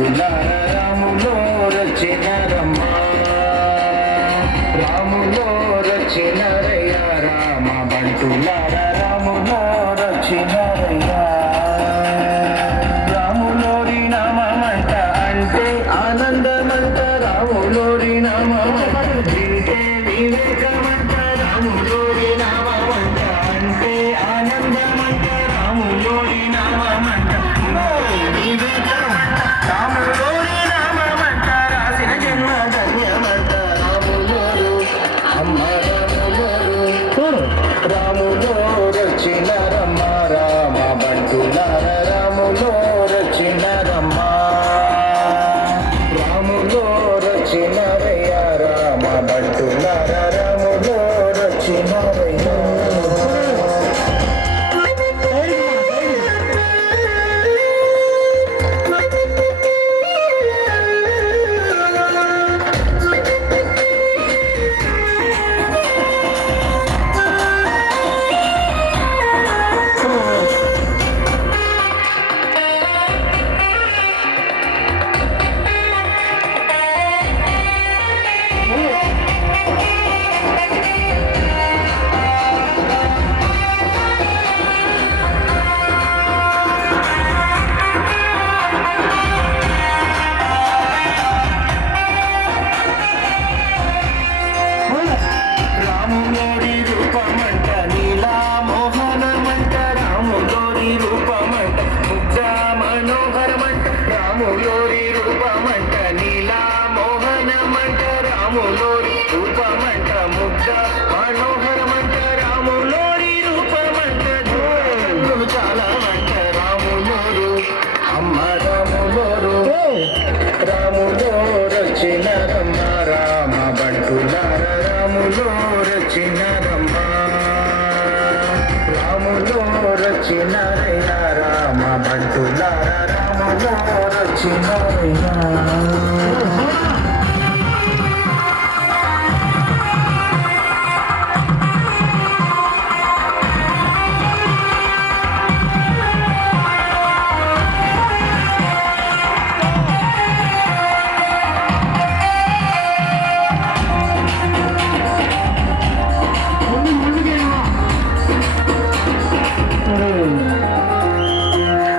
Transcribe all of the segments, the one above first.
బంటులార రాములో రచినరమ్మా రాములో రచినరయ్య రామ బంటులార రాములో రచినరయ్య రాములోరి నామమంట అంటే ఆనందమంట రాములోరి నామమంట వింటే వివేకమంట రాములోరి నామమంట అంటే ఆనందమంట రాములోరి నామమంట వివేకమంట రాములోరి నామమంట రాసిన జన్మ ధన్యమంట రాములోరు అమ్మ రాములోరు రాములో రచినరమ్మ రామ బంటులార రాములో రచినరమ్మ రాములో రచినరయ్య రామ బంటులార రాములో రచినరయ్య రాములోరి రూపమంట నీలా మోహనమంట రాములోరి రూపమంట ముగ్ధ మనోహరమంట రాములోరి రూపమంట నీలా మోహనమంట రాములోరి రూపమంట ముగ్ధ మనోహరమంట రాములోరి రూపమంట చాలా మంట రాములోరు అమ్మ రాములోరు రాములో రచినరమ్మ రామ బంటులార రాములో రచినరమ్మ రాములో రచినరయ్య రామ బంటులార రాములో రచినరయ్య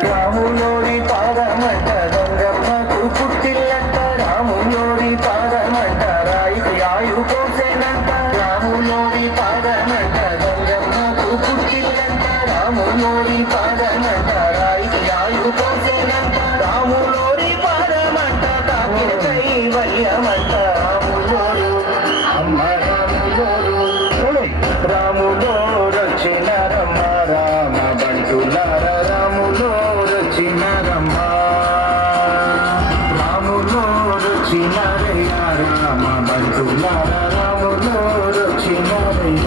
రాములోరి పాదమంట గంగమ్మకు పుట్టిల్లంట రాములోరి పాదమంట రాయికి ఆయు కోసేనంట రాములోరి పాదమంట గంగమ్మకు పుట్టిల్లంట రాములోరి పాదమంట రాయికి ఆయు కోసేనంట రాములోరి పాదమంట తాకిన కైవల్యమంట రాములోరు అమ్మ రాములోరు రాములో రచినరమ్మ రామ బంటులార రాములో రచినరమ్మ రాములో రచినరయ్య రామ బంటులార రాములో రచినరయ్య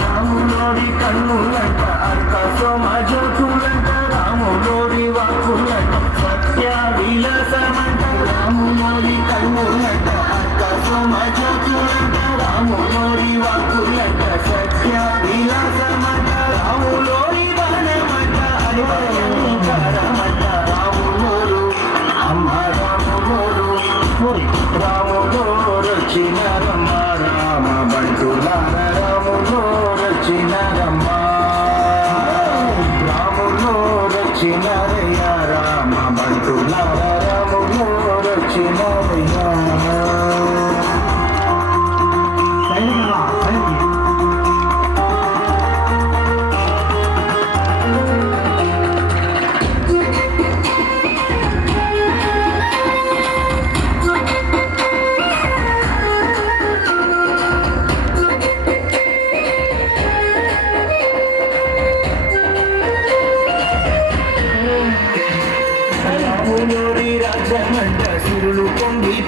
రాములోరి కన్నులంట అర్క సమాజకులంట రాములోరి వాక్కులంట సత్య విలాసమంట రాములోరి కన్నులంట అర్క సమాజకులంట రాములోరి వాక్కులంట సత్య విలాసమంట రాములోరి వనమంట హరిభయంకరమంట రాములోరు అమ్మ రాములోరు రాములో రచినరమ్మ రామ బంటులార రాములో రచినరమ్మ రాములో రచినరయ్య రామ బంటులార రాములో రచినరయ్య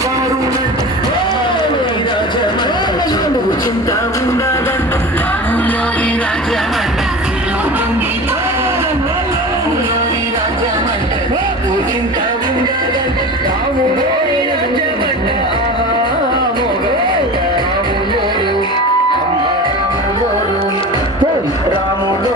పారునంట రాములోరి రాజమంట చూపు చింత ఉండదంట రాములోరి రాజమంట రాములోరి రాజమంట చూపు చింత ఉండదంట రాములోరి రాజమంట రాములోరు అమ్మ రాములోరు రాములో